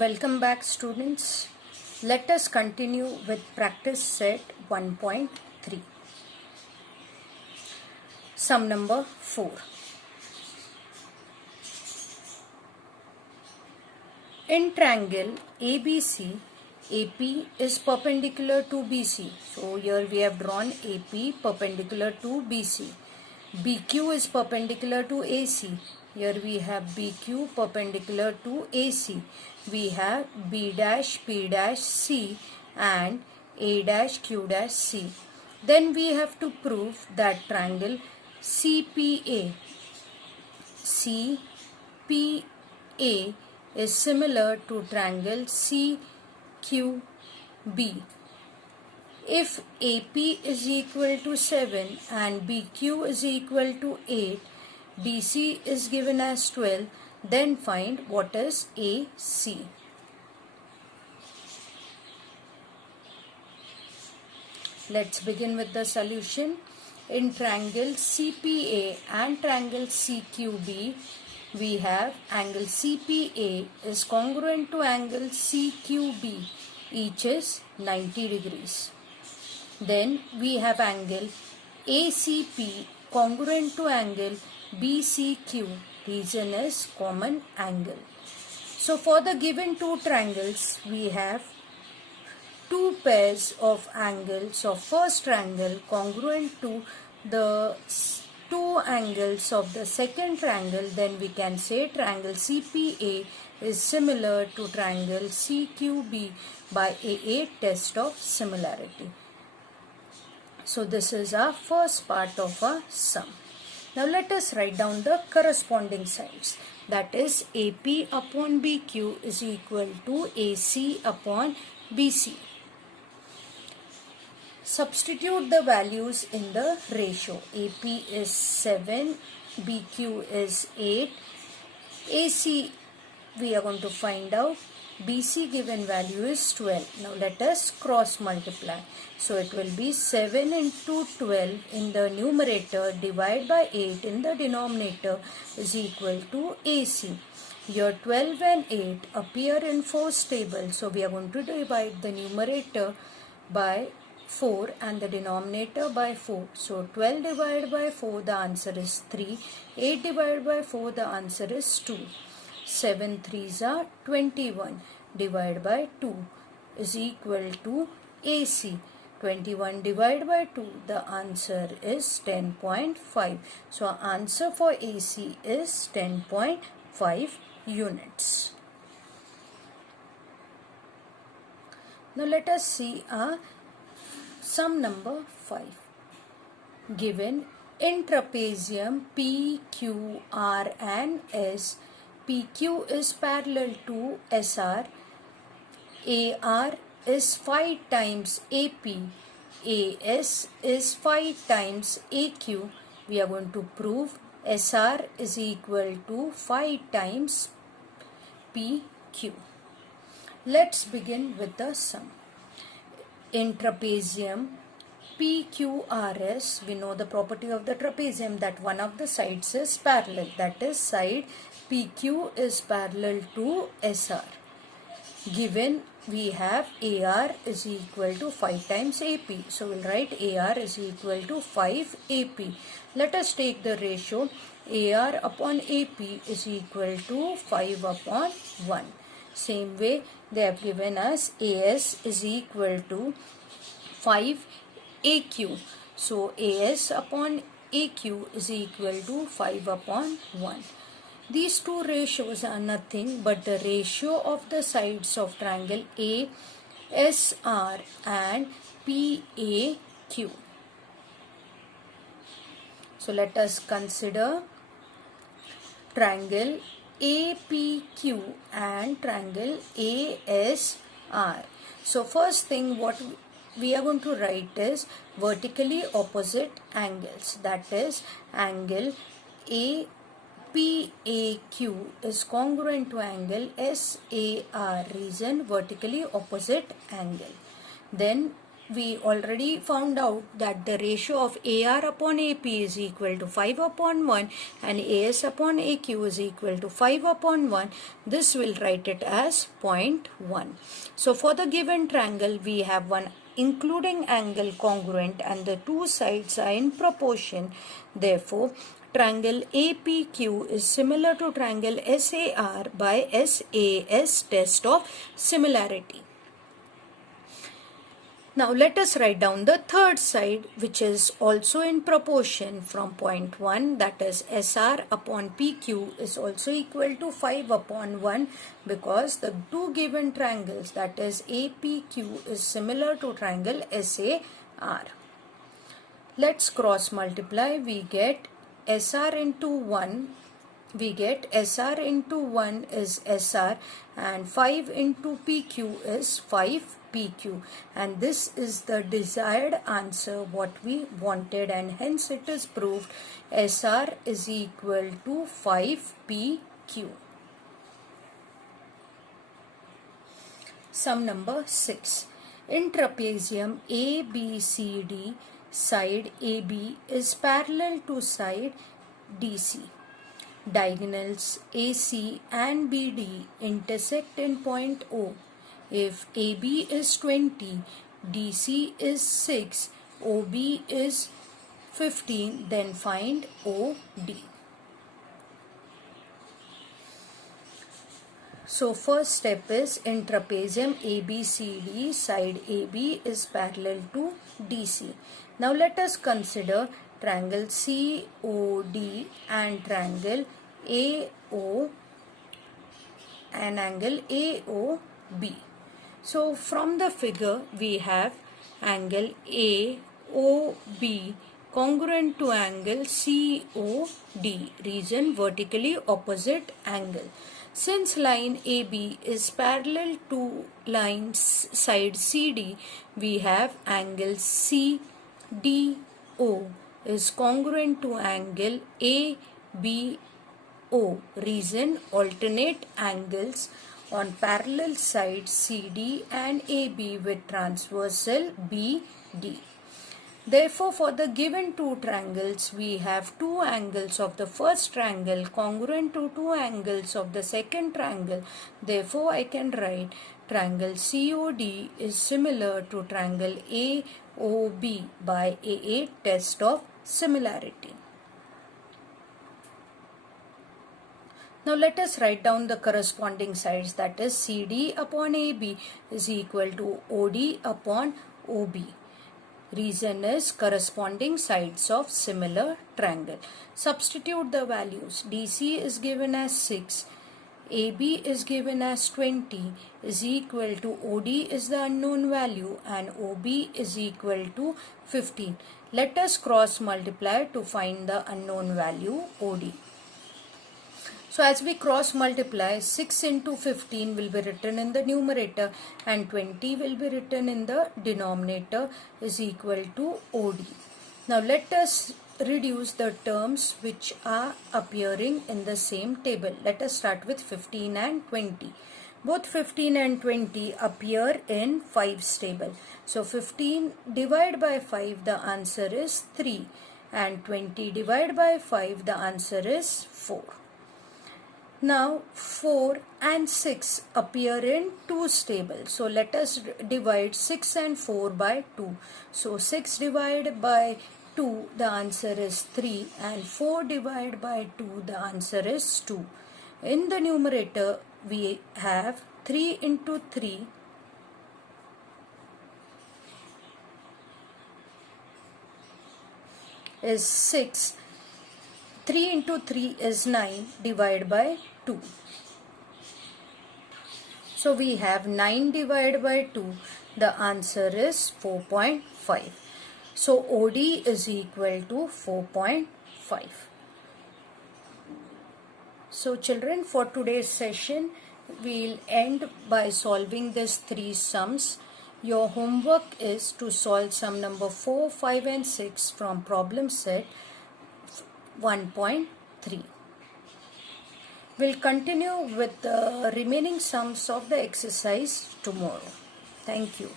Welcome back, students. Let us continue with practice set 1.3. Sum number 4. In triangle ABC, AP is perpendicular to BC. So here we have drawn AP perpendicular to BC. BQ is perpendicular to AC. Here we have BQ perpendicular to AC. We have B dash P dash C and A dash Q dash C. Then we have to prove that triangle CPA is similar to triangle CQB. If AP is equal to 7 and BQ is equal to 8, BC is given as 12, then find what is AC. Let's begin with the solution. In triangle CPA and triangle CQB, we have angle CPA is congruent to angle CQB, each is 90 degrees. Then we have angle ACP congruent to angle BCQ, region is common angle. So for the given two triangles, we have two pairs of angles of first triangle congruent to the two angles of the second triangle. Then we can say triangle CPA is similar to triangle CQB by AA test of similarity. So this is our first part of our sum. Now let us write down the corresponding sides. That is AP upon BQ is equal to AC upon BC. Substitute the values in the ratio. AP is 7, BQ is 8, AC we are going to find out. BC given value is 12. Now let us cross multiply. So it will be 7 into 12 in the numerator divided by 8 in the denominator is equal to AC. Here 12 and 8 appear in 4's table. So we are going to divide the numerator by 4 and the denominator by 4. So 12 divided by 4, the answer is 3. 8 divided by 4, the answer is 2. 7 3s are 21 divided by 2 is equal to AC. 21 divided by 2, the answer is 10.5. So our answer for AC is 10.5 units. Now let us see our sum number 5. Given in trapezium PQR and S, PQ is parallel to SR, AR is 5 times AP, AS is 5 times AQ. We are going to prove SR is equal to 5 times PQ. Let's begin with the sum. In trapezium PQRS, we know the property of the trapezium that one of the sides is parallel. That is, side PQ is parallel to SR. Given we have AR is equal to 5 times AP. So we'll write AR is equal to 5 AP. Let us take the ratio. AR upon AP is equal to 5 upon 1. Same way they have given us AS is equal to 5 AQ. So AS upon AQ is equal to 5 upon 1. These two ratios are nothing but the ratio of the sides of triangle ASR and PAQ. So let us consider triangle APQ and triangle ASR. So first thing what we are going to write is vertically opposite angles. That is, angle APAQ is congruent to angle SAR, region vertically opposite angle. Then we already found out that the ratio of AR upon AP is equal to 5 upon 1 and AS upon AQ is equal to 5 upon 1. This will write it as 0.1. So for the given triangle, we have one including angle congruent and the two sides are in proportion. Therefore, triangle APQ is similar to triangle SAR by SAS test of similarity. Now let us write down the third side, which is also in proportion from 0.1, that is SR upon PQ is also equal to 5 upon 1 because the two given triangles, that is APQ, is similar to triangle SAR. Let's cross multiply. We get SR into 1. We get SR into 1 is SR and 5 into PQ is 5 PQ, and this is the desired answer what we wanted, and hence it is proved SR is equal to 5 PQ. Sum number 6. In trapezium ABCD, side AB is parallel to side DC. Diagonals AC and BD intersect in point O. If AB is 20, DC is 6, OB is 15, then find OD. So first step is in trapezium ABCD, side AB is parallel to DC. Now let us consider triangle COD and triangle AO and angle AOB. So from the figure we have angle AOB congruent to angle COD, region vertically opposite angle. Since line AB is parallel to line side CD, we have angle CDO is congruent to angle ABO, region alternate angles on parallel sides CD and AB with transversal BD. Therefore, for the given two triangles, we have two angles of the first triangle congruent to two angles of the second triangle. Therefore, I can write triangle COD is similar to triangle AOB by AA test of similarity. Now let us write down the corresponding sides, that is CD upon AB is equal to OD upon OB. Reason is corresponding sides of similar triangle. Substitute the values. DC is given as 6, AB is given as 20 is equal to OD is the unknown value and OB is equal to 15. Let us cross multiply to find the unknown value OD. So as we cross multiply, 6 into 15 will be written in the numerator and 20 will be written in the denominator is equal to OD. Now let us reduce the terms which are appearing in the same table. Let us start with 15 and 20. Both 15 and 20 appear in 5's table. So 15 divided by 5, the answer is 3, and 20 divided by 5, the answer is 4. Now 4 and 6 appear in 2's table. So let us divide 6 and 4 by 2. So 6 divided by 2, the answer is 3, and 4 divided by 2, the answer is 2. In the numerator we have 3 into 3 is 6. 3 into 3 is 9 divided by 2. So we have 9 divided by 2. The answer is 4.5. So OD is equal to 4.5. So children, for today's session, we'll end by solving these 3 sums. Your homework is to solve sum number 4, 5 and 6 from problem set 1.3. We'll continue with the remaining sums of the exercise tomorrow. Thank you.